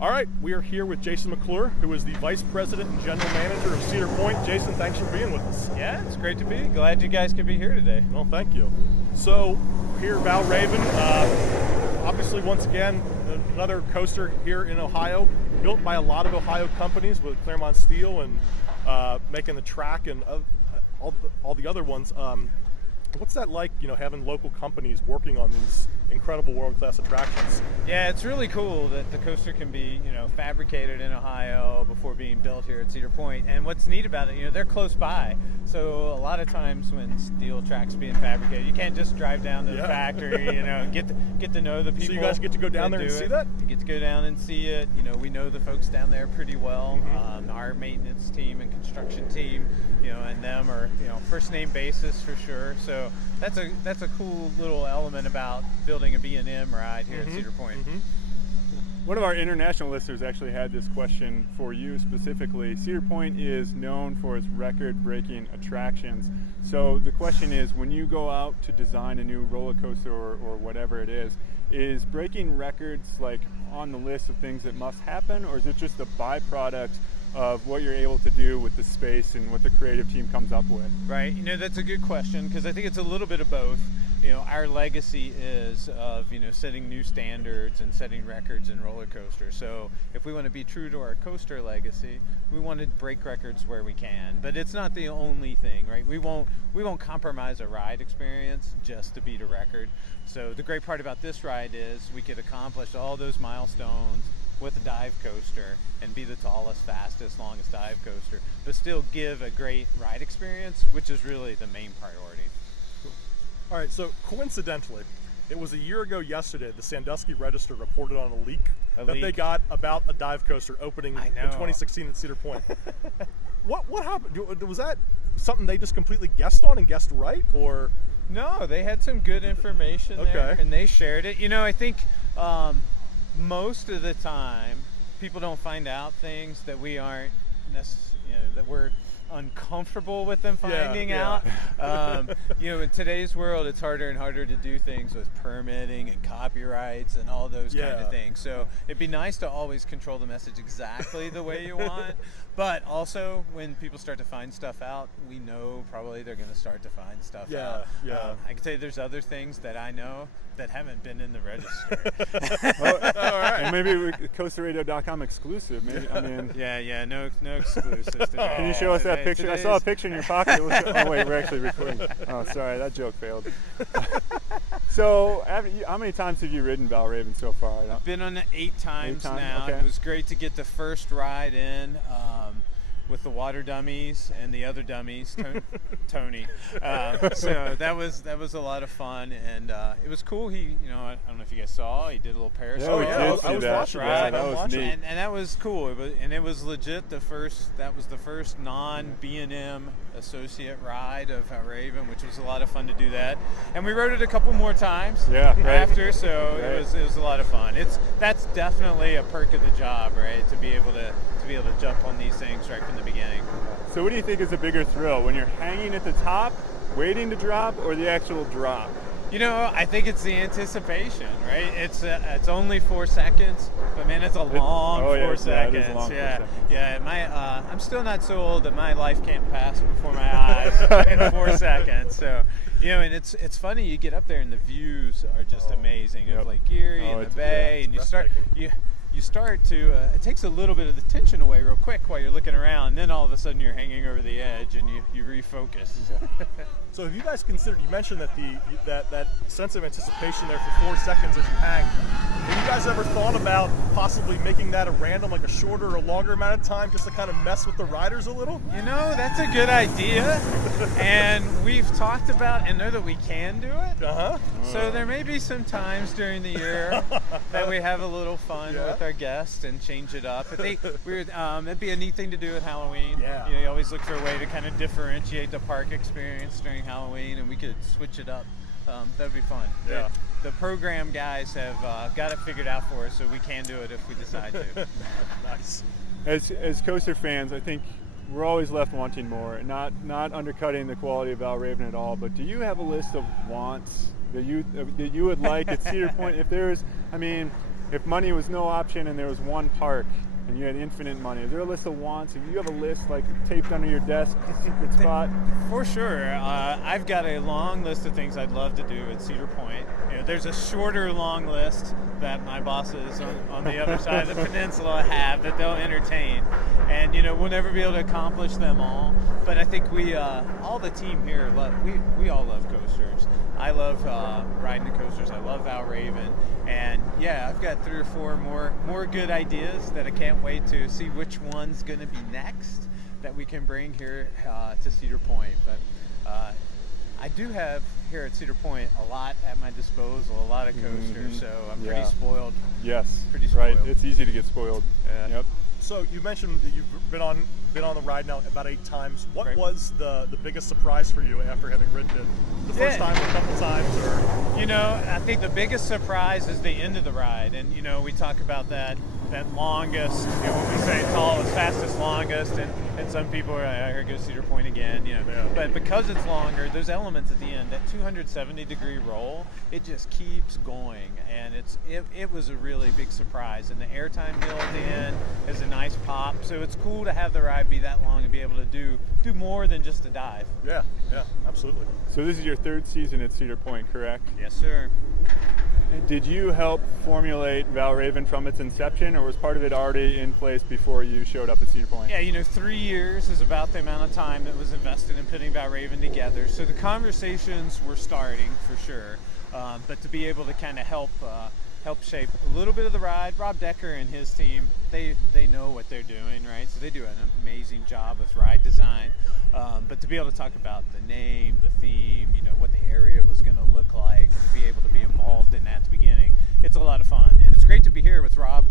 All right, we are here with Jason McClure, who is the Vice President and General Manager of Cedar Point. Jason, thanks for being with us. Yeah, it's great to be. Glad you guys could be here today. Well, thank you. So, here at Valravn, obviously, once again, another coaster here in Ohio, built by a lot of Ohio companies with Claremont Steel and making the track and all the other ones. What's that like, having local companies working on these incredible world-class attractions? Yeah, it's really cool that the coaster can be, fabricated in Ohio before being built here at Cedar Point. And what's neat about it, they're close by. So a lot of times when steel tracks being fabricated, you can't just drive down to the factory, and get to know the people. So you guys get to go down there and see that? You get to go down and see it. We know the folks down there pretty well. Mm-hmm. Our maintenance team and construction team, and them are, first name basis for sure. So that's a cool little element about building a B&M ride here at Cedar Point. Mm-hmm. One of our international listeners actually had this question for you specifically. Cedar Point is known for its record-breaking attractions. So the question is, when you go out to design a new roller coaster or whatever it is breaking records like on the list of things that must happen, or is it just a byproduct of what you're able to do with the space and what the creative team comes up with? Right, that's a good question, because I think it's a little bit of both. Our legacy is of, setting new standards and setting records in roller coasters. So if we want to be true to our coaster legacy, we want to break records where we can. But it's not the only thing, right? We won't compromise a ride experience just to beat a record. So the great part about this ride is we could accomplish all those milestones with a dive coaster and be the tallest, fastest, longest dive coaster, but still give a great ride experience, which is really the main priority. All right, so coincidentally, it was a year ago yesterday, the Sandusky Register reported on a leak they got about a dive coaster opening in 2016 at Cedar Point. What happened? Was that something they just completely guessed on and guessed right, or? No, they had some good information there, and they shared it. I think most of the time, people don't find out things that we aren't that we're uncomfortable with them finding out. In today's world, it's harder and harder to do things with permitting and copyrights and all those kind of things. So it'd be nice to always control the message exactly the way you want. But also, when people start to find stuff out, we know probably they're going to start to find stuff out. I can tell you there's other things that I know that haven't been in the register. All right. And maybe coasterradio.com exclusive. Maybe, no exclusives today. Can you show us that picture? I saw a picture in your pocket. Oh wait, we're actually recording. Oh, sorry, that joke failed. So, how many times have you ridden Valravn so far? I've been on it 8 times now. Okay. It was great to get the first ride in with the water dummies and the other dummies, Tony. So that was a lot of fun, and it was cool. He, I don't know if you guys saw, he did a little parachute. I was watching. That was neat. And that was cool. It was legit that was the first non-B&M associate ride of Valravn, which was a lot of fun to do that. And we rode it a couple more times after, so it was a lot of fun. That's definitely a perk of the job, right? To be able to jump on these things right from the beginning. So what do you think is a bigger thrill, when you're hanging at the top, waiting to drop, or the actual drop? I think it's the anticipation, right? It's only 4 seconds, but man, it's a long 4 seconds. It is a long 4 seconds. I'm still not so old that my life can't pass before my eyes in 4 seconds. So, and it's funny, you get up there and the views are just amazing of Lake Erie and the bay, and you start to, it takes a little bit of the tension away real quick while you're looking around, and then all of a sudden you're hanging over the edge and you refocus. So have you guys considered, you mentioned that that sense of anticipation there for 4 seconds as you hang, have you guys ever thought about possibly making that a random, like a shorter or longer amount of time, just to kind of mess with the riders a little? That's a good idea, and we've talked about and know that we can do it. So there may be some times during the year that we have a little fun with our guests and change it up. I think it'd be a neat thing to do with Halloween. You always look for a way to kind of differentiate the park experience during Halloween, and we could switch it up. That would be fun. The program guys have got it figured out for us, so we can do it if we decide to. Nice. As coaster fans, I think we're always left wanting more, not undercutting the quality of Valravn at all, but do you have a list of wants that you would like at Cedar Point? If there's, if money was no option and there was one park and you had infinite money, is there a list of wants? If you have a list like taped under your desk, secret spot? For sure. I've got a long list of things I'd love to do at Cedar Point. There's a shorter long list that my bosses on the other side of the peninsula have that they'll entertain. And, we'll never be able to accomplish them all. But I think we, all the team here, we all love coasters. I love riding the coasters. I love Valravn. And, yeah, I've got 3 or 4 more good ideas that I can't wait to see which one's going to be next that we can bring here to Cedar Point. But I do have here at Cedar Point a lot at my disposal, a lot of coasters, so I'm pretty spoiled. Yes, pretty spoiled. Right. It's easy to get spoiled. Yeah. Yep. So you mentioned that you've been on the ride now about 8 times. What Right. was the biggest surprise for you after having ridden it the first time, or a couple times, or? I think the biggest surprise is the end of the ride, and we talk about that longest. When we say tallest, fastest, longest, and some people are like, "Here goes Cedar Point again," But because it's longer, those elements at the end, that 270-degree roll, it just keeps going, and it was a really big surprise. And the airtime hill at the end is a nice pop, so it's cool to have the ride be that long and be able to do more than just a dive. Yeah, absolutely. So this is your 3rd season at Cedar Point, correct? Yes, sir. Did you help formulate Valravn from its inception, or was part of it already in place before you showed up at Cedar Point? Yeah, 3 years is about the amount of time that was invested in putting Valravn together. So the conversations were starting for sure, but to be able to kind of help shape a little bit of the ride, Rob Decker and his team, they know what they're doing, right? So they do an amazing job with ride design. But to be able to talk about the name, the theme, what the area was going to look like, and to be able to be involved in that at the beginning, it's a lot of fun. And it's great to be here with Rob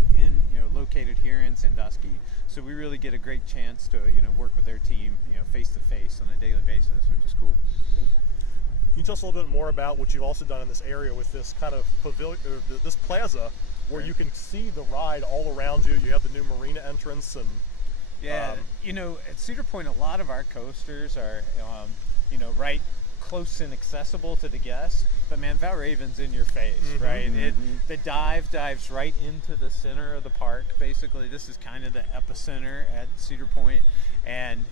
located here in Sandusky. So we really get a great chance to work with their team face to face on a daily basis, which is cool. Can you tell us a little bit more about what you've also done in this area with this kind of pavilion, or this plaza, where you can see the ride all around you? You have the new marina entrance, and at Cedar Point, a lot of our coasters are right close and accessible to the guests, but man, Valravn's in your face, right? The dive dives right into the center of the park. Basically, this is kind of the epicenter at Cedar Point, and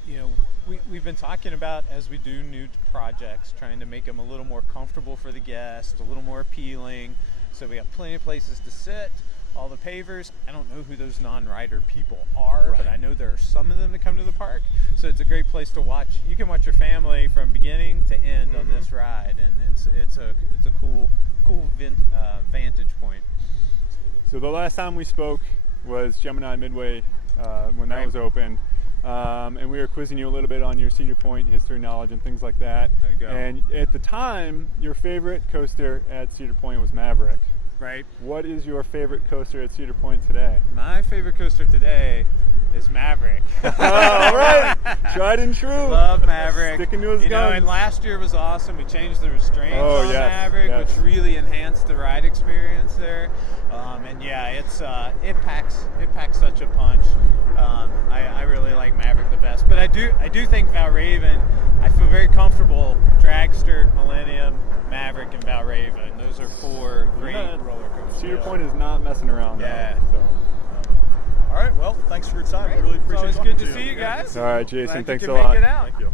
we've been talking about, as we do new projects, trying to make them a little more comfortable for the guest, a little more appealing. So we have plenty of places to sit. All the pavers. I don't know who those non-rider people are, but I know there are some of them that come to the park. So it's a great place to watch. You can watch your family from beginning to end on this ride, and it's a cool vantage point. So the last time we spoke was Gemini Midway when that was opened. And we were quizzing you a little bit on your Cedar Point history knowledge and things like that. There you go. And at the time, your favorite coaster at Cedar Point was Maverick. Right. What is your favorite coaster at Cedar Point today? My favorite coaster today is Maverick. All right, tried and true. Love Maverick. Sticking to his guns. And last year was awesome. We changed the restraints on Maverick, which really enhanced the ride experience there. And yeah, it packs such a punch. I really like Maverick the best, but I do think Valravn. I feel very comfortable. Dragster, Millennium, Maverick, and Valravn. Those are 4 great roller coasters. Cedar Point is not messing around. Yeah. So. All right. Well, thanks for your time. We really appreciate it. It's always good to see you guys. All right, Jason. Glad thanks you a can lot. make it out. Thank you.